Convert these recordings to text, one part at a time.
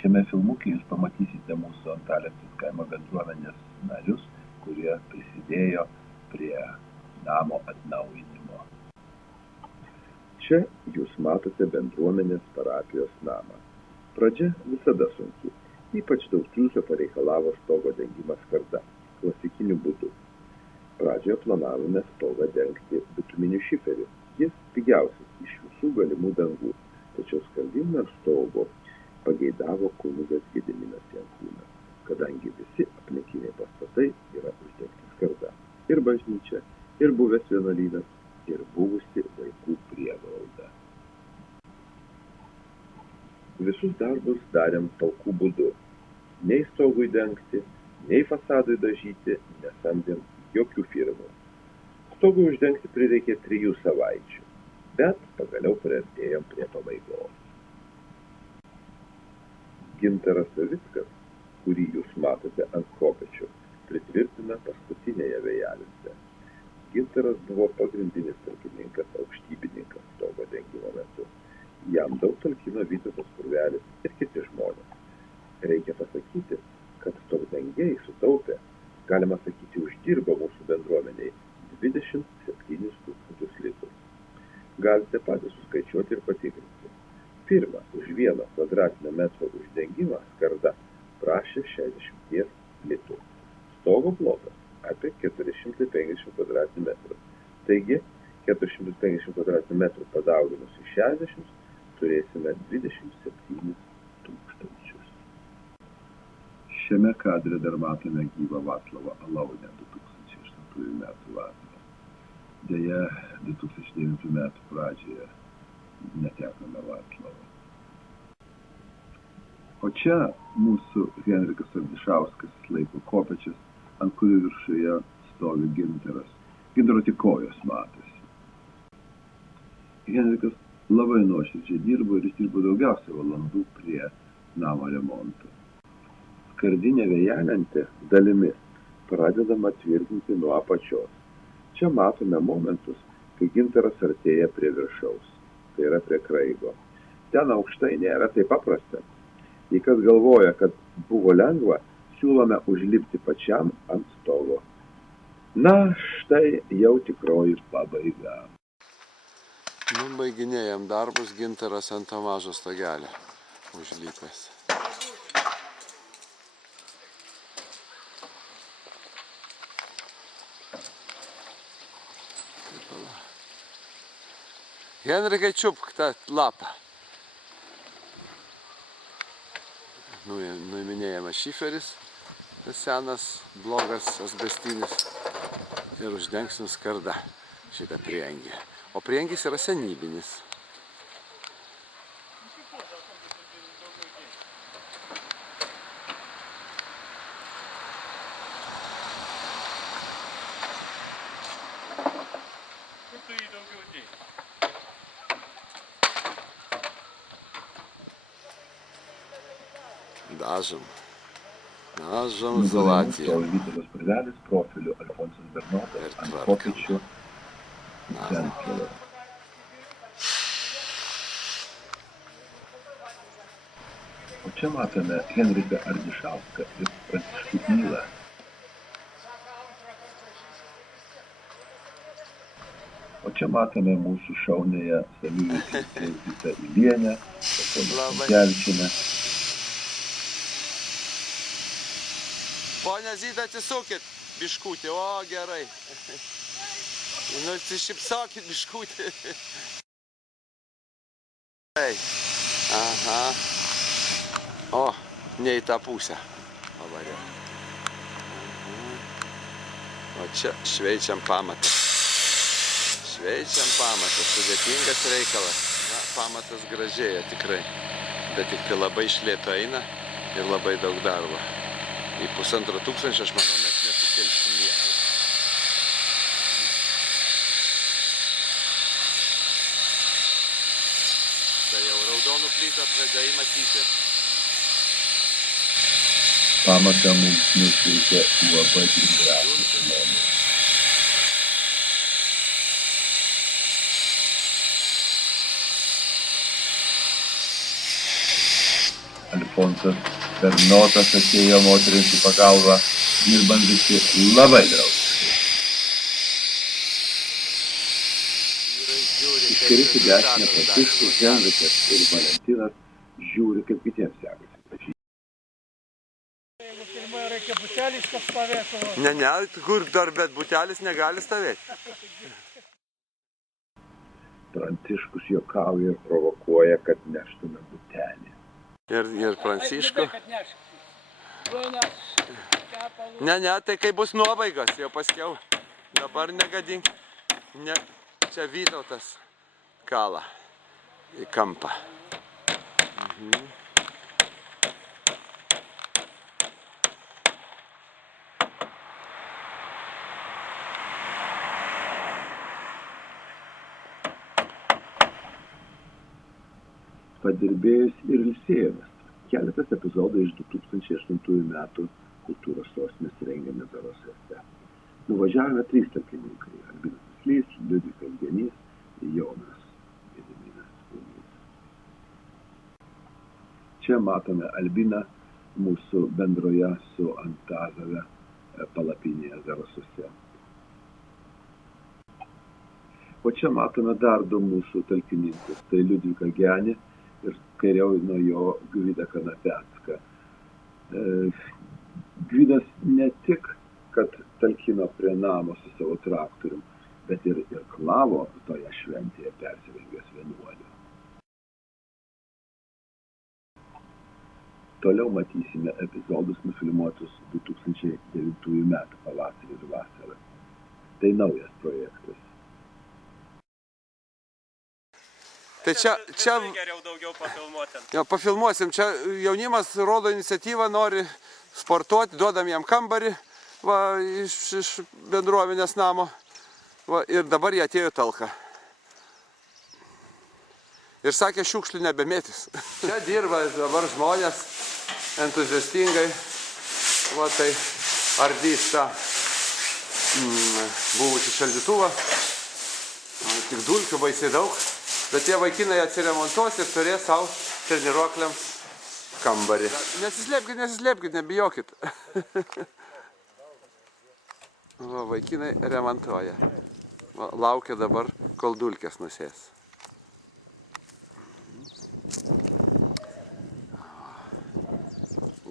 Šiame filmuke jūs pamatysite mūsų Antalieptės kaimo bendruomenės narius, kurie prisidėjo prie namo atnaujinimo. Čia jūs matote bendruomenės parapijos namą. Pradžia visada sunki. Ypač daug triūso pareikalavo stogo dengimas skarda, klasikiniu būdu. Pradžioje planavome stogą dengti bituminiu šiferiu. Jis pigiausias iš visų galimų dangų, tačiau skardimą stogo pageidavo kunigas Gediminas Jankūnas, kadangi visi aplinkiniai pastatai yra uždengti skarda. Ir bažnyčia, ir buvęs vienuolynas, ir buvusi vaikų prieglauda. Visus darbus darėm talkų būdu. Nei stogui dengti, nei fasadui dažyti nesamdėm jokių firmų. Stogui uždengti prireikė 3 savaičių, bet pagaliau priartėjom prie pabaigos. Gintaras Savickas, kurį jūs matote ant kopėčių, pritvirtina paskutinėje vėjelėse. Gintaras buvo pagrindinis talkininkas, aukštybininkas stogo dengimo metu. Jam daug talkino Vytautas Purvelis ir kiti žmonės. Reikia pasakyti, kad stogdengiai sutaupė, galima sakyti, uždirbo mūsų bendruomeniai 27 000 litų. Galite patys suskaičiuoti ir patikrinti. Pirma, už 1 kvadratinio metro uždengimą skarda prašė 60 litų. Stogo plotas apie 450 kvadratinių metrų. Taigi, 450 kvadratinių metrų padauginus į 60 turėsime 27 000. Šiame kadre dar matome gyvą Vaclavą Alaunę 2008 metų vasarą. Deja, 2009 metų pradžioje netekome Vaclavo. O čia mūsų Henrikas Ardišauskas laiko kopėčias, ant kurių viršuje stovi Gintaras. Gintaro tik kojos matosi. Henrikas labai nuoširdžiai dirbo ir jis dirbo daugiausia valandų prie namo remonto. Skardinė vėjelentė dalimis pradedama tvirtinti nuo apačios. Čia matome momentus, kai Gintaras artėja prie viršaus, tai yra prie kraigo. Ten aukštai nėra taip paprasta. Jei kas galvoja, kad buvo lengva, siūlome užlipti pačiam ant stogo. Na, štai jau tikroji pabaiga. Baiginėjam darbus, Gintaras ant to mažo stogelio užlipęs. Henrikai, čiupk tą lapą. Nuiminėjamas šiferis, tas senas, blogas, asbestinis, ir uždengsim skardą šitą priengį. O priengis yra senybinis. Dažom izolaciją. Vytautas Purvelis, profiliu Alfonsas Bernotas, ant kopėčių Zentlio. O čia matome Henriką Ardišauską ir Pranciškų Ylą. O čia matome mūsų šaunėje Saliujų Zitą Ilienę, Gelčiną. Ponia Zita, atsisukit biškutį, o gerai. Nu, atsišypsokit biškutį. Aha. O, ne į tą pusę. Pavarė. O čia šveičiam pamatą. Šveičiam pamatą, sudėtingas reikalas. Na, pamatas gražėja tikrai. Bet tik tai labai iš lėto eina ir labai daug darbo. Į 1500, aš manau, mes nesukelsim niekai. Tai jau raudonų plytų apvedai matyti. Pamatą mums nušveitė UAB Ingrasas žmonės. Alfonsas Bernotas atėjo moterims į pagalbą, dirbant visi labai draugiškai. Iš kairės į dešinę Pranciškus, Henrikas ir Valentinas žiūri, kaip kitiems sekasi. Jeigu pirmai reikia butelis, kad stovėtų. Ne, kur dar, bet butelis negali stovėti. Pranciškus juokauja ir provokuoja, kad neštume butelį. Ir Pranciško. Ne, tai kai bus nuobaigas, jau paskiau. Dabar negadink. Ne, čia Vytautas kala į kampą. Padirbėjus ir ilsėjomės. Keletas epizodų iš 2008 metų kultūros sostinės rengiame Zarasuose. Nuvažiavome 3 talkininkai – Albinas Myslys, Liudvikas Genys ir Jonas Gediminas Unys. Čia matome Albiną mūsų bendroje su Antazave palapinėje Zarasuose. O čia matome dar 2 mūsų talkininkus – tai Liudviką Genį ir kairiau nuo jo Gvidą Kanapecką. Gvidas ne tik, kad talkino prie namo su savo traktorium, bet ir klavo toje šventėje persirengęs vienuoliu. Toliau matysime epizodus nufilmuotus 2009 metų pavasarį ir vasarą. Tai naujas projektas. Tai čia Geriau daugiau pafilmuoti. Jo, pafilmuosim. Čia jaunimas rodo iniciatyvą, nori sportuoti, duodam jam kambarį iš bendruomenės namo. Ir dabar jie atėjo talką. Ir sakė, šiukšlių nebemėtis. Čia dirba dabar žmonės entuziastingai. Tai ardys tą buvusį šaldytuvą. Tik dulkių baisiai daug. Bet tie vaikinai atsiremontuos ir turės savo treniruokliams kambarį. Nesislėpkit, nebijokit. Vaikinai remontuoja. Laukia dabar, kol dulkės nusės.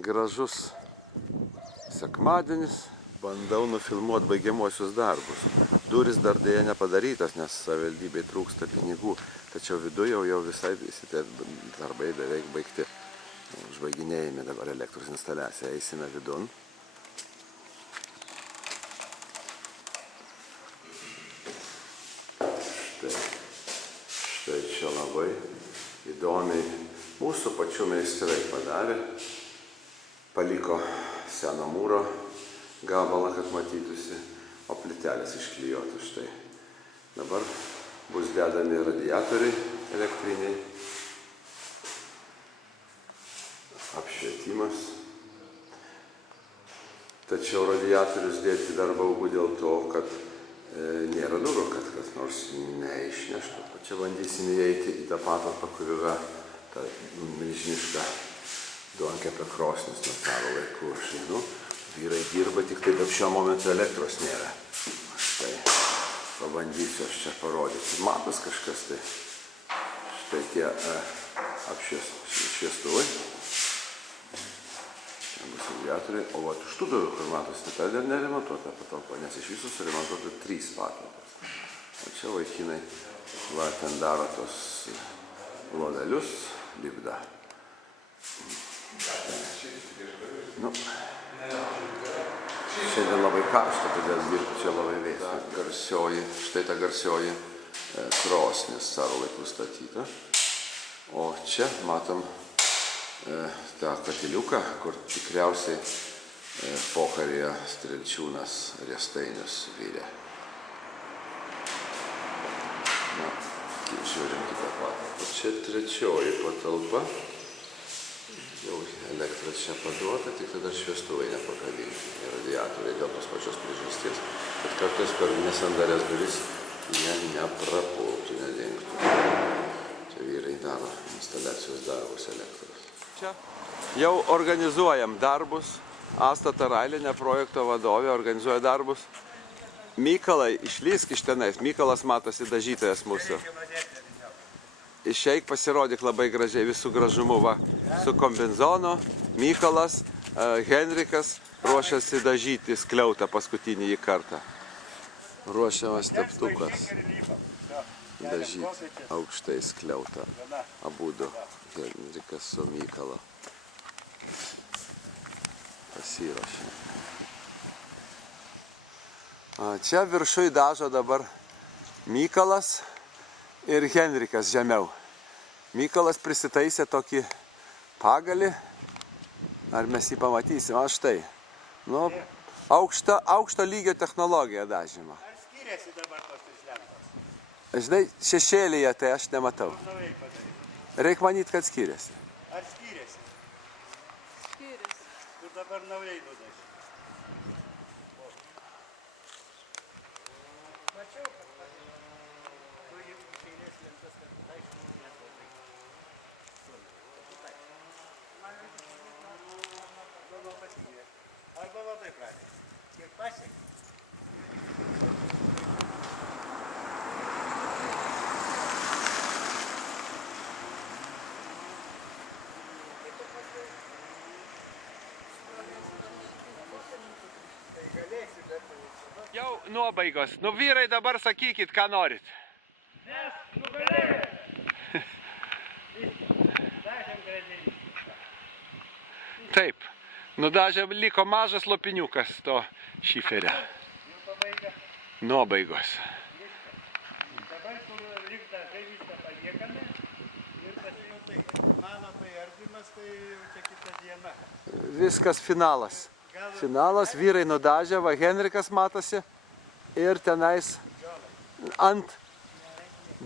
Gražus sekmadienis. Bandau nufilmuoti baigiamuosius darbus. Durys dar dėja nepadarytas, nes savivaldybei trūksta pinigų. Tačiau viduje jau visai visi tie darbai beveik baigti. Užbaiginėjame dabar elektros instaliaciją. Eisime vidun. Štai čia labai įdomiai mūsų pačių meistrai padarė. Paliko seno mūro gabalą, kad matytųsi, o plytelės išklijuotų štai. Dabar bus dedami radiatoriai elektriniai, apšvietimas. Tačiau radiatorius dėti dar baugu dėl to, kad nėra durų, kad kas nors neišneštų. O čia bandysim įeiti į tą patalpą, kur yra ta milžiniška duonkepio krosnis nuo karo laikų. Vyrai dirba, tik tai šiuo momentu elektros nėra. Štai, pabandysiu aš čia parodyti. Matos kažkas tai. Štai tie apšviestuvai. Čia bus radiatoriai. O vat už tų durų, kur matosi, tai dar neremontuota patalpa, nes iš viso suremontuota 3 patalpas. O čia vaikinai ten daro tos lovelius, lipda. Šiandien labai karšta, todėl dirbti čia labai vėsu. Štai ta garsioji krosnis caro laikų statyta. O čia matom tą katiliuką, kur tikriausiai pokaryje Strelčiūnas Riestainius virė. Žiūrim kitą patalpą. Čia trečioji patalpa. Jau elektra čia paduota, tik tada šviestuvai nepakabinti. Radiatoriai dėl tos pačios priežasties, kad kartais per nesandarės duris jie neprapultų, nedingtų. Čia vyrai daro instaliacijos darbus elektros. Čia jau organizuojam darbus. Asta Tarailienė, projekto vadovė, organizuoja darbus. Mykolai, išlysk iš tenais. Mykolas matosi dažytojas mūsų. Išeik, pasirodyk labai gražiai visų gražumu. Va, su kombinzonu. Mykolas, Henrikas ruošiasi dažyti skliautą paskutinį kartą. Ruošiamas teptukas. Dažyti aukštai skliautą. Abudu Henrikas su Mykolu. Pasiruošė. Čia viršui dažo dabar Mykolas ir Henrikas žemiau. Mykolas prisitaisė tokį pagalį. Ar mes jį pamatysim? A, štai. Nu, aukšto lygio technologija dažymo. Ar skiriasi dabar tos lentos? Žinai, šešėlyje tai aš nematau. Reik manyti, kad skiriasi. Ar skiriasi? Skiriasi. Kur dabar naujai nudažė? Mačiau, kad tu jų išeilės lentas, kad aišku, netokai. Arba patingė. Arba labai pradė. Kiek pasiekė? Jau nuobaigos. Nu vyrai, dabar sakykit, ką norit. Mes nugalėjome! Dažėm gražiai. Taip. Nudažėm, liko mažas lopiniukas to šiferio. Jau pabaiga. Nuobaigos. Dabar, kur lik dažai viską paliekame ir pasijau tai. Mano pajardymas, tai jau čia kita diena. Viskas finalas. Finalas, vyrai nudažė, va Henrikas matosi ir tenais ant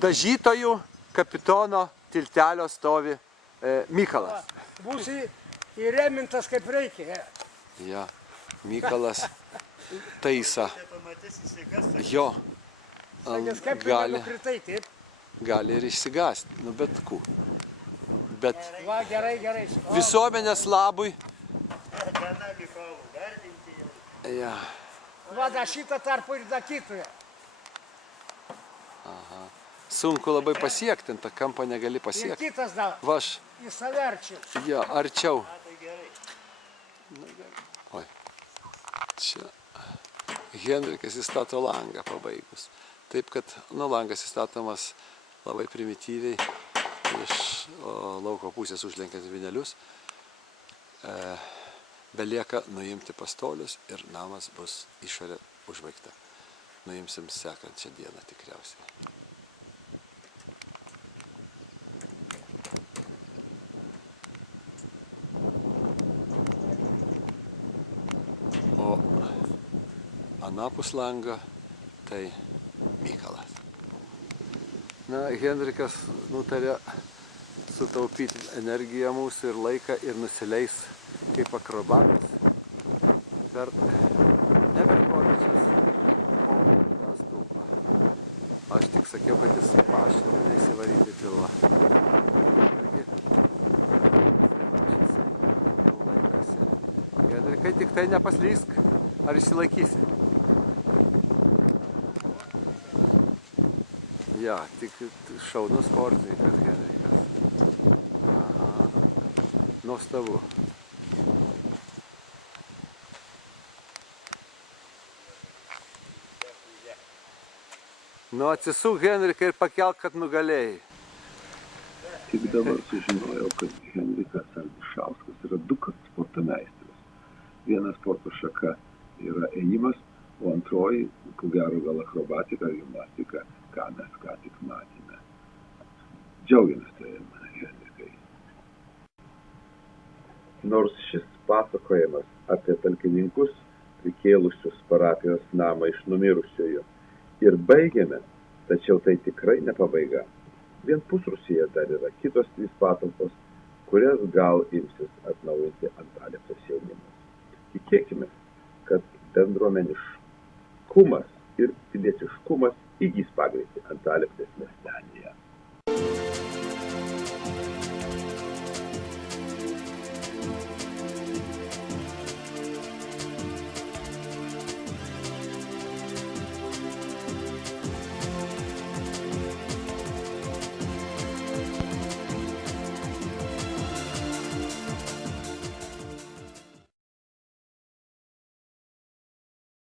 dažytojų kapitono tiltelio stovi Mykolas. Bus įremintas kaip reikia. Ja, Mykolas taisa. Jo, gali ir išsigąsti, nu bet ku. Bet Va, gerai, gerai. visuomenės labui. Gana Mykolų gardinti jau. Ja. Va, da šitą tarpu ir dakytuja. Sunku labai pasiekti, tą kampą negali Ir pasiekti. kitas da, Va aš, į saverčių. ja, arčiau. Tai gerai. Oi. Čia Henrikas įstato langą pabaigus. Taip, kad langas įstatomas labai primityviai iš lauko pusės užlenkiant vinelius. Belieka nuimti pastolius ir namas bus išorė užbaigta. Nuimsim sekančią dieną tikriausiai. O anapus langą tai Mykolas. Na, Henrikas nutarė sutaupyti energiją mūsų ir laiką ir nusileis kaip akrobatas ne per kopėčias, o tą stulpą. Aš tik sakiau, kad jis paština neįsivaryti pilvą. Irgi jau laikosi. Henrikai, tik tai nepaslysk, ar išsilaikysi? Ja, tik šaunus sportininkas Henrikas. Aha, nuostabu. Nu, atsisuk Henrikai ir pakelk, kad nugalėjai. Tik dabar sužinojau, kad Henrikas Ardišauskas yra dukart sporto meistras. Viena sporto šaka yra ėjimas, o antroji, ko gero, gal akrobatika ar gimnastika, ką mes ką tik matėme. Džiaugiamės tavim, Henrikai. Nors šis pasakojimas apie talkininkus, prikėlusius parapijos namą iš numirusiojo, ir baigiame, tačiau tai tikrai ne pabaiga. Vien pusrūsyje dar yra kitos 3 patalpos, kurias gal imsis atnaujinti Antalieptės jaunimas. Tikėkime, kad bendruomeniškumas ir pilietiškumas įgys pagreitį Antalieptės miestelyje.